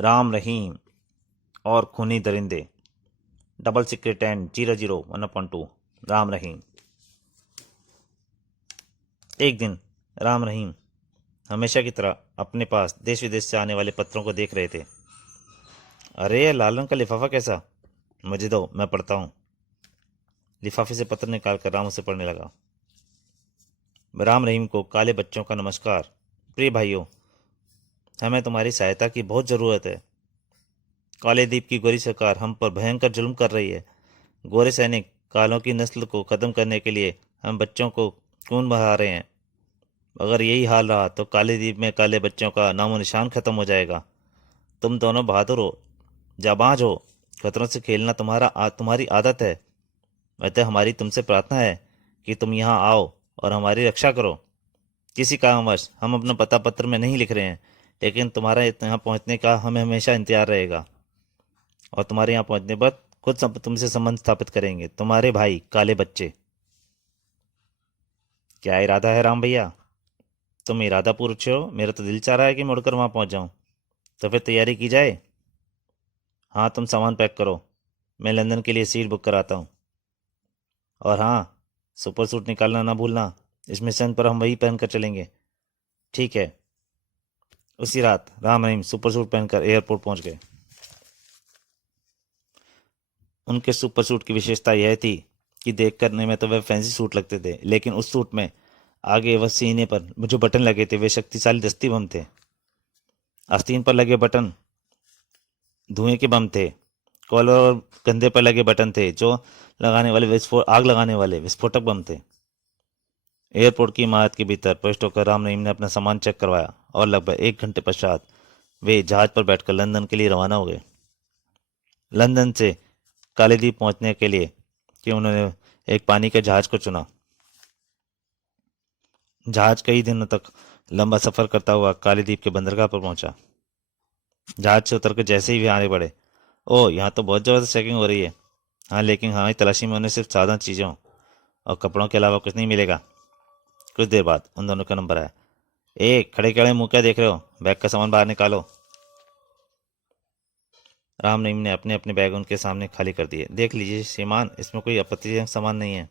राम रहीम और खूनी दरिंदे। Double secret and 001.2। Ram Rahim. एक दिन राम रहीम हमेशा की तरह अपने पास देश विदेश से आने वाले पत्रों को देख रहे थे। अरे ये लाल रंग का लिफाफा कैसा? मुझे दो, मैं पढ़ता हूँ। लिफाफे से पत्र निकालकर राम उसे पढ़ने लगा। राम रहीम को काले बच्चों का नमस्कार। प्रिय भाइयों, हमें तुम्हारी सहायता की बहुत ज़रूरत है। काले द्वीप की गोरी सरकार हम पर भयंकर जुल्म कर रही है। गोरे सैनिक कालों की नस्ल को ख़त्म करने के लिए हम बच्चों को खून बहा रहे हैं। अगर यही हाल रहा तो काले द्वीप में काले बच्चों का नामो निशान खत्म हो जाएगा। तुम दोनों बहादुर हो, जाबाज हो। खतरों से खेलना तुम्हारी आदत है। अतः हमारी तुमसे प्रार्थना है कि तुम यहाँ आओ और हमारी रक्षा करो। किसी कारणवश हम अपना पता पत्र में नहीं लिख रहे हैं, लेकिन तुम्हारा यहाँ पहुँचने का हमें हमेशा इंतजार रहेगा। और तुम्हारे यहाँ पहुँचने पर खुद तुमसे संबंध स्थापित करेंगे। तुम्हारे भाई काले बच्चे। क्या इरादा है राम भैया? तुम इरादा पूछो, मेरा तो दिल चाह रहा है कि मुड़कर वहां पहुंच जाऊं। तो फिर तैयारी की जाए। हाँ, तुम सामान पैक करो, मैं लंदन के लिए सीट बुक कराता हूँ। और हाँ, सुपर सूट निकालना ना भूलना। इस मिशन पर हम वही पहनकर चलेंगे। ठीक है। उसी रात राम रहीम सुपर सूट पहनकर एयरपोर्ट पहुंच गए। उनके सुपर सूट की विशेषता यह थी कि देख करने में तो वह फैंसी सूट लगते थे, लेकिन उस सूट में आगे व सीने पर जो बटन लगे थे वे शक्तिशाली दस्ती बम थे। आस्तीन पर लगे बटन धुएं के बम थे। कॉलर और कंधे पर लगे बटन थे जो आग लगाने वाले विस्फोटक बम थे। एयरपोर्ट की इमारत के भीतर प्रविष्ट होकर राम रहीम ने अपना सामान चेक करवाया और लगभग 1 घंटे पश्चात वे जहाज पर बैठकर लंदन के लिए रवाना हो गए। लंदन से काले द्वीप पहुंचने के लिए कि उन्होंने एक पानी के जहाज को चुना। जहाज कई दिनों तक लंबा सफर करता हुआ काले द्वीप के बंदरगाह पर पहुंचा। जहाज से उतरकर जैसे ही वे आगे बढ़े, ओह, यहाँ तो बहुत ज़बरदस्त चेकिंग हो रही है। हाँ, लेकिन हमारी तलाशी में उन्हें सिर्फ साधारण चीज़ों और कपड़ों के अलावा कुछ नहीं मिलेगा। कुछ देर बाद उन दोनों का नंबर आया। खड़े खड़े मुंह क्या देख रहे हो? बैग का सामान बाहर निकालो। राम रहीम ने अपने अपने बैग उनके सामने खाली कर दिए। देख लीजिए श्रीमान, इसमें कोई आपत्तिजनक सामान नहीं है।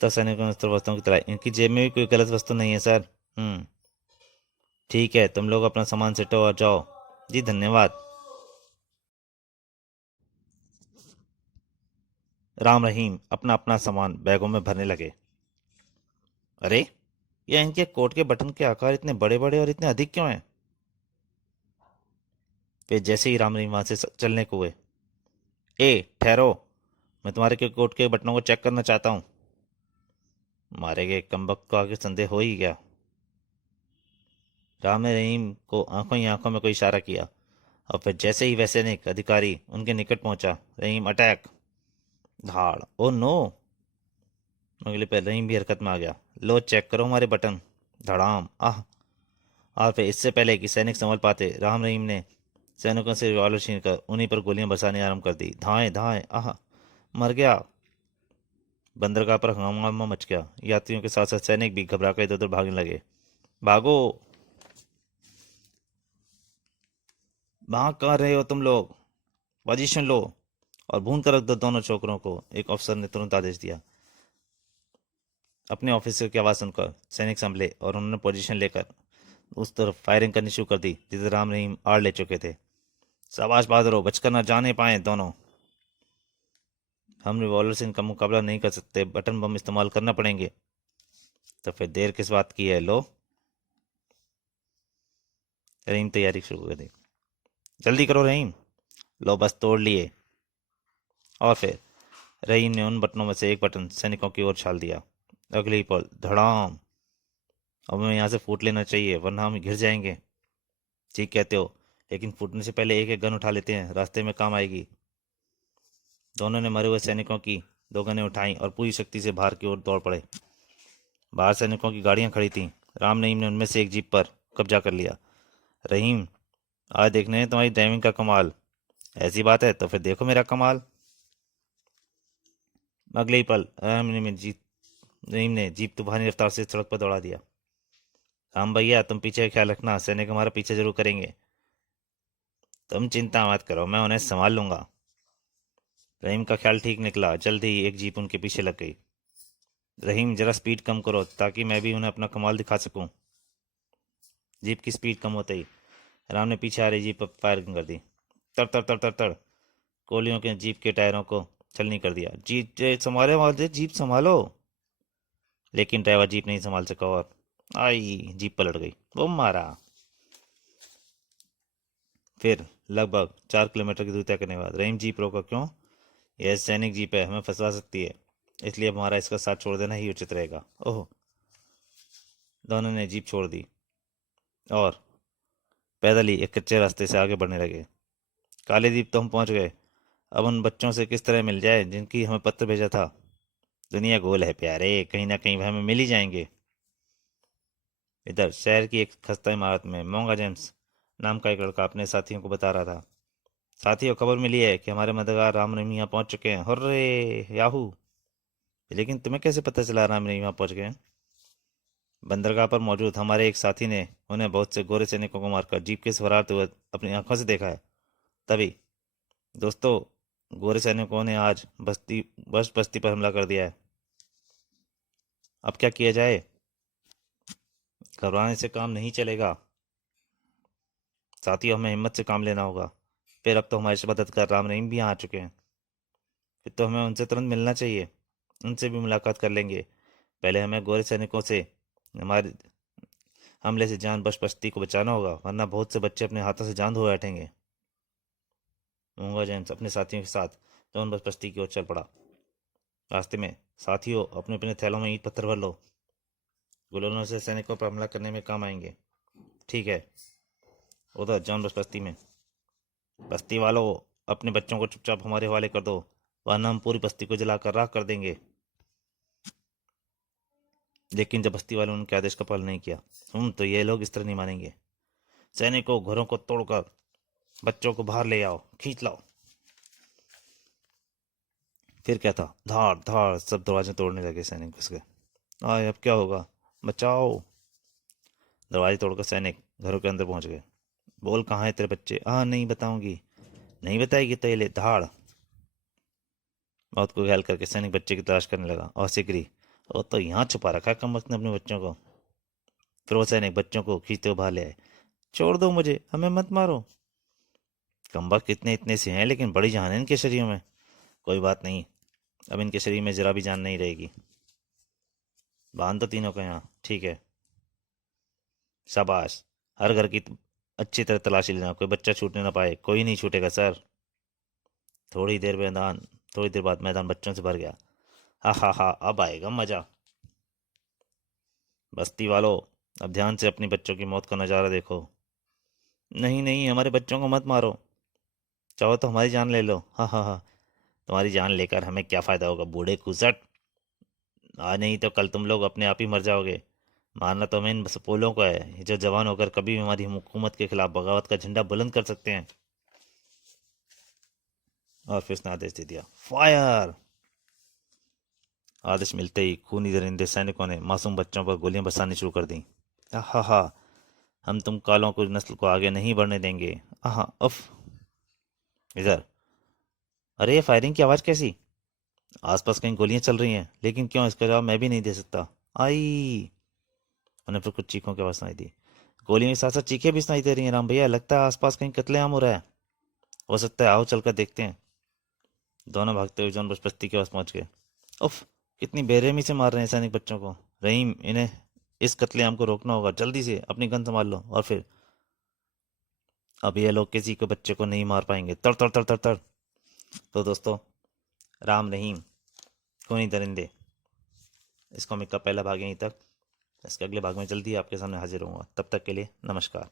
तब सैनिकों ने अस्त्र वस्तुओं की तरह, इनकी जेब में भी कोई गलत वस्तु नहीं है सर। ठीक है, तुम लोग अपना सामान सिटो और जाओ। जी धन्यवाद। राम रहीम अपना अपना सामान बैगों में भरने लगे। अरे, यह इनके कोट के बटन के आकार इतने बड़े बड़े और इतने अधिक क्यों हैं? वे जैसे ही राम रहीम वहां से चलने को हुए, ठहरो, मैं तुम्हारे के कोट के बटनों को चेक करना चाहता हूँ। मारे गए कमबख्त को आगे संदेह हो ही गया। राम ने रहीम को आंखों ही आंखों में कोई इशारा किया और फिर जैसे ही वैसे एक अधिकारी उनके निकट पहुंचा, रहीम अटैक, धाड़, ओ नो। अगले पर रहीम भी हरकत में आ गया। लो, चेक करो हमारे बटन। धड़ाम, आह। और फिर इससे पहले कि सैनिक संभल पाते, राम रहीम ने सैनिकों से रिवॉल्वर छीनकर उन्हीं पर गोलियां बरसानी आरंभ कर दी। धाएं धाएं, आह, मर गया। बंदरगाह पर हंगामा मच गया। यात्रियों के साथ साथ सैनिक भी घबरा कर इधर उधर भागने लगे। भागो, भाग कहाँ रहे हो तुम लोग? पोजीशन लो और भून कर रख दो दोनों छोकरों को, एक अफसर ने तुरंत आदेश दिया। अपने ऑफिसर की आवाज़ सुनकर सैनिक संभले और उन्होंने पोजीशन लेकर उस तरफ फायरिंग करनी शुरू कर दी जिसे राम रहीम आड़ ले चुके थे। शाबाश बहादुरो, बचकर ना जाने पाए दोनों। हम रिवॉल्वर से इनका मुकाबला नहीं कर सकते, बटन बम इस्तेमाल करना पड़ेंगे। तो फिर देर किस बात की है? लो। रहीम तैयारी शुरू कर दी। जल्दी करो रहीम। लो, बस तोड़ लिए। और फिर रहीम ने उन बटनों में से एक बटन सैनिकों की ओर छाल दिया। अगले ही पल धड़ाम। अब हमें यहाँ से फूट लेना चाहिए वरना हम घिर जाएंगे। ठीक कहते हो, लेकिन फूटने से पहले एक एक गन उठा लेते हैं, रास्ते में काम आएगी। दोनों ने मरे हुए सैनिकों की 2 गनें उठाईं और पूरी शक्ति से बाहर की ओर दौड़ पड़े। बाहर सैनिकों की गाड़ियां खड़ी थीं। राम रहीम ने उनमें से एक जीप पर कब्जा कर लिया। रहीम, आज देखने हैं तुम्हारी ड्राइविंग का कमाल। ऐसी बात है तो फिर देखो मेरा कमाल। अगले ही पल रहीम ने जीप तूफानी रफ्तार से सड़क पर दौड़ा दिया। राम भैया, तुम पीछे का ख्याल रखना, सैनिक हमारा पीछे जरूर करेंगे। तुम चिंता मत करो, मैं उन्हें संभाल लूंगा। रहीम का ख्याल ठीक निकला। जल्द ही एक जीप उनके पीछे लग गई। रहीम, जरा स्पीड कम करो ताकि मैं भी उन्हें अपना कमाल दिखा सकूं। जीप की स्पीड कम होते ही राम ने पीछे आ रही जीप पर फायरिंग कर दी। तड़ तड़ तड़ तड़ तड़ गोलियों के जीप के टायरों को छलनी कर दिया। जीप संभाले वाले, जीप संभालो। लेकिन ड्राइवर जीप नहीं संभाल सका और आई जीप पलट गई। वो मारा। फिर लगभग 4 किलोमीटर की दूरी तय करने के बाद रहीम जीप रोका। क्यों? यह सैनिक जीप है, हमें फंसा सकती है, इसलिए हमारा इसका साथ छोड़ देना ही उचित रहेगा। ओह। दोनों ने जीप छोड़ दी और पैदल ही एक कच्चे रास्ते से आगे बढ़ने लगे। काले द्वीप तो हम पहुंच गए। अब उन बच्चों से किस तरह मिल जाए जिनकी हमें पत्र भेजा था? दुनिया गोल है प्यारे, कहीं ना कहीं वह हमें मिल ही जाएंगे। इधर शहर की एक खस्ता इमारत में मोंगा जेम्स नाम का एक लड़का अपने साथियों को बता रहा था। साथियों, खबर मिली है कि हमारे मददगार राम रहीम यहाँ पहुंच चुके हैं। Hurray Yahoo. लेकिन तुम्हें कैसे पता चला राम रहीम यहाँ पहुंच गए हैं? बंदरगाह पर मौजूद हमारे एक साथी ने उन्हें बहुत से गोरे सैनिकों को मारकर जीप के फरार हुए अपनी आंखों से देखा है। तभी दोस्तों, गोरे सैनिकों ने आज बस्ती पर हमला कर दिया है। अब क्या किया जाए? घबराने से काम नहीं चलेगा साथियों, हमें हिम्मत से काम लेना होगा। फिर अब तो हमारे मददगार राम रहीम भी यहाँ आ चुके हैं। फिर तो हमें उनसे तुरंत मिलना चाहिए। उनसे भी मुलाकात कर लेंगे। पहले हमें गोरे सैनिकों से हमारे हमले से जान बस्ती को बचाना होगा, वरना बहुत से बच्चे अपने हाथों से जान धो बैठेंगे। मूंगा जेम्स अपने साथियों के साथ जॉन बस्ती की ओर चल पड़ा। रास्ते में साथियों, अपने अपने थैलों में ईंट पत्थर भर लो। गोलों से सैनिकों पर हमला करने में काम आएंगे। ठीक है। उधर जॉन बस्ती में, बस्ती वालों, अपने बच्चों को चुपचाप हमारे हवाले कर दो, वरना हम पूरी बस्ती को जलाकर राख कर देंगे। लेकिन जब बस्ती वालों ने उनके आदेश का पालन नहीं किया, तो ये लोग इस तरह नहीं मानेंगे। सैनिकों, घरों को तोड़कर बच्चों को बाहर ले आओ, खींच लाओ। फिर क्या था? धाड़ धाड़ सब दरवाजे तोड़ने लगे। सैनिक घुस गए। आए, अब क्या होगा? बचाओ। दरवाजे तोड़कर सैनिक घरों के अंदर पहुंच गए। बोल, कहाँ है तेरे बच्चे? नहीं बताऊंगी। नहीं बताएगी तो ये ले धाड़। मौत को घायल करके सैनिक बच्चे की तलाश करने लगा और सिकरी, वो तो यहाँ छुपा रखा है कम वक्त ने अपने बच्चों को। फिर वो सैनिक बच्चों को खींचते हुए बाहर ले आए। छोड़ दो मुझे, हमें मत मारो। कम वक्त कितने इतने से हैं, लेकिन बड़ी जान है इनके शरीर में। कोई बात नहीं, अब इनके शरीर में जरा भी जान नहीं रहेगी। बांध दो तीनों को यहाँ, ठीक है? शाबाश। हर घर की अच्छी तरह तलाशी लेना, कोई बच्चा छूटने ना पाए। कोई नहीं छूटेगा सर। थोड़ी देर मैदान थोड़ी देर बाद मैदान बच्चों से भर गया। हा हा हा, अब आएगा मजा। बस्ती वालों, अब ध्यान से अपनी बच्चों की मौत का नज़ारा देखो। नहीं नहीं, हमारे बच्चों को मत मारो। चाहो तो हमारी जान ले लो। हा हा हा। तुम्हारी जान लेकर हमें क्या फ़ायदा होगा बूढ़े कुसट। आज नहीं तो कल तुम लोग अपने आप ही मर जाओगे। मारना तो हमें इन सपोलों को है, जो जवान होकर कभी भी हमारी हुकूमत के खिलाफ बगावत का झंडा बुलंद कर सकते हैं। और फिर उसने आदेश दे दिया, फायर। आदेश मिलते ही खूनी दरिंदे सैनिकों ने मासूम बच्चों पर गोलियां बरसानी शुरू कर दी। हा, हम तुम कालों को नस्ल को आगे नहीं बढ़ने देंगे। उफ। इधर, अरे ये फायरिंग की आवाज़ कैसी? आसपास कहीं गोलियां चल रही हैं, लेकिन क्यों, इसका जवाब मैं भी नहीं दे सकता। आई। उन्हें फिर कुछ चीखों की आवाज़ सुनाई दी। गोलियों के साथ साथ चीखें भी सुनाई दे रही हैं। राम भैया, लगता है आसपास कहीं कत्लेआम हो रहा है। हो सकता है, आओ चलकर देखते हैं। दोनों भागते हुए जॉन बस्ती के पास पहुंच गए। उफ, कितनी बेरहमी से मार रहे हैं सैनिक बच्चों को। रहीम, इन्हें इस कत्लेआम को रोकना होगा। जल्दी से अपनी गन संभाल लो। और फिर अब ये लोग किसी को बच्चे को नहीं मार पाएंगे। तड़ तड़ तड़ तड़ तड़। तो दोस्तों, राम रहीम खूनी दरिंदे, इस कॉमिक का पहला भाग यहीं तक। इसके अगले भाग में जल्दी आपके सामने हाजिर होऊंगा। तब तक के लिए नमस्कार।